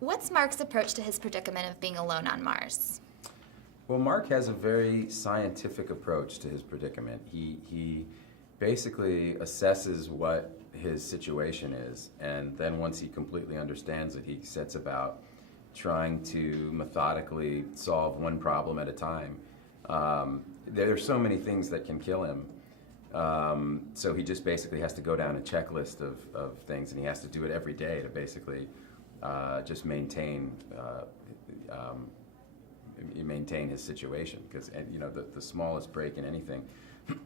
What's Mark's approach to his predicament of being alone on Mars? Well, Mark has a very scientific approach to his predicament. He basically assesses what his situation is, and then once he completely understands it, he sets about trying to methodically solve one problem at a time. There are so many things that can kill him, so he just basically has to go down a checklist of things, and he has to do it every day to basically just maintain his situation. Because the smallest break in anything,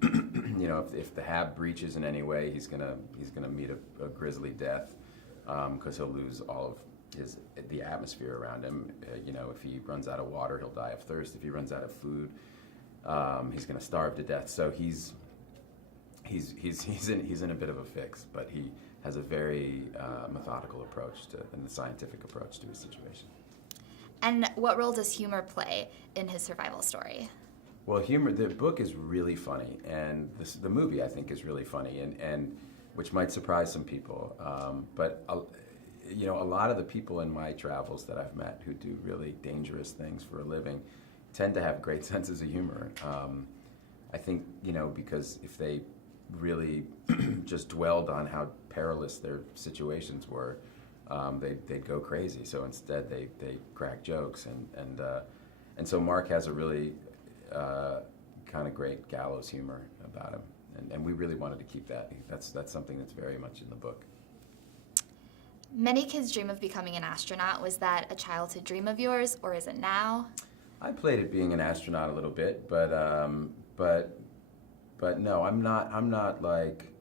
if the hab breaches in any way, he's gonna meet a grisly death, because he'll lose all of the atmosphere around him. If he runs out of water, he'll die of thirst. If he runs out of food, he's going to starve to death. So he's in a bit of a fix, but he has a very methodical approach and a scientific approach to his situation. And what role does humor play in his survival story? Well, humor. The book is really funny, and the movie I think is really funny, and which might surprise some people. But a lot of the people in my travels that I've met who do really dangerous things for a living tend to have great senses of humor. I think, because if they really just dwelled on how perilous their situations were, they'd go crazy. So instead, they crack jokes, and so Mark has a really kind of great gallows humor about him, and we really wanted to keep that. That's something that's very much in the book. Many kids dream of becoming an astronaut. Was that a childhood dream of yours, or is it now? I played at being an astronaut a little bit, but no, I'm not like.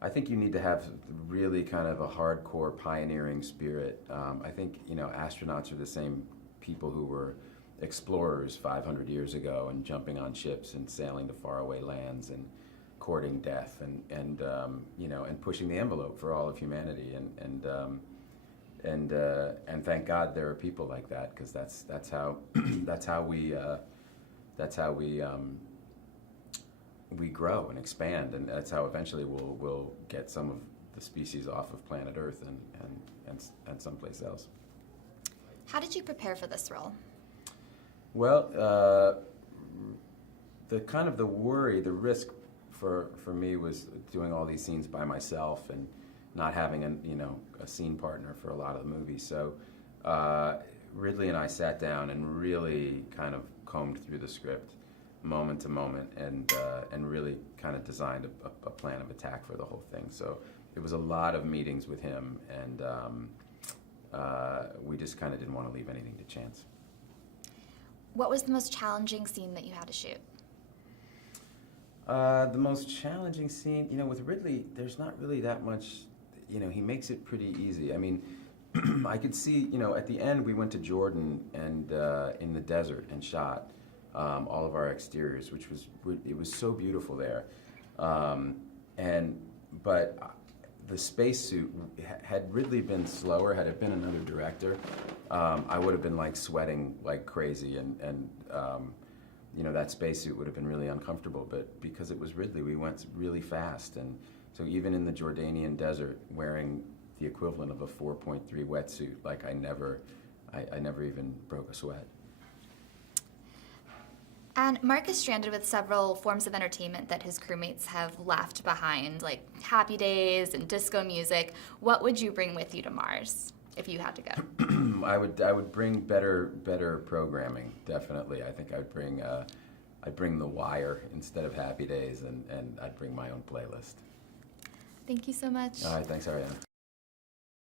I think you need to have really kind of a hardcore pioneering spirit. I think astronauts are the same people who were explorers 500 years ago and jumping on ships and sailing to faraway lands and courting death and pushing the envelope for all of humanity, and thank God there are people like that, because that's how we grow and expand, and that's how eventually we'll get some of the species off of planet Earth and someplace else. How did you prepare for this role? Well, the worry, the risk for me was doing all these scenes by myself and not having a scene partner for a lot of the movie. So Ridley and I sat down and really kind of combed through the script moment to moment, and really kind of designed a plan of attack for the whole thing. So it was a lot of meetings with him, and we just kind of didn't want to leave anything to chance. What was the most challenging scene that you had to shoot? The most challenging scene, with Ridley, there's not really that much, he makes it pretty easy. I mean, I could see, at the end we went to Jordan and in the desert and shot all of our exteriors, it was so beautiful there. But the spacesuit, had Ridley been slower, had it been another director, I would have been like sweating like crazy, and that spacesuit would have been really uncomfortable. But because it was Ridley, we went really fast, and so even in the Jordanian desert, wearing the equivalent of a 4.3 wetsuit, like I never even broke a sweat. And Mark is stranded with several forms of entertainment that his crewmates have left behind, like Happy Days and disco music. What would you bring with you to Mars if you had to go? I would bring better programming, definitely. I think I'd bring The Wire instead of Happy Days, and I'd bring my own playlist. Thank you so much. All right, thanks, Ariana.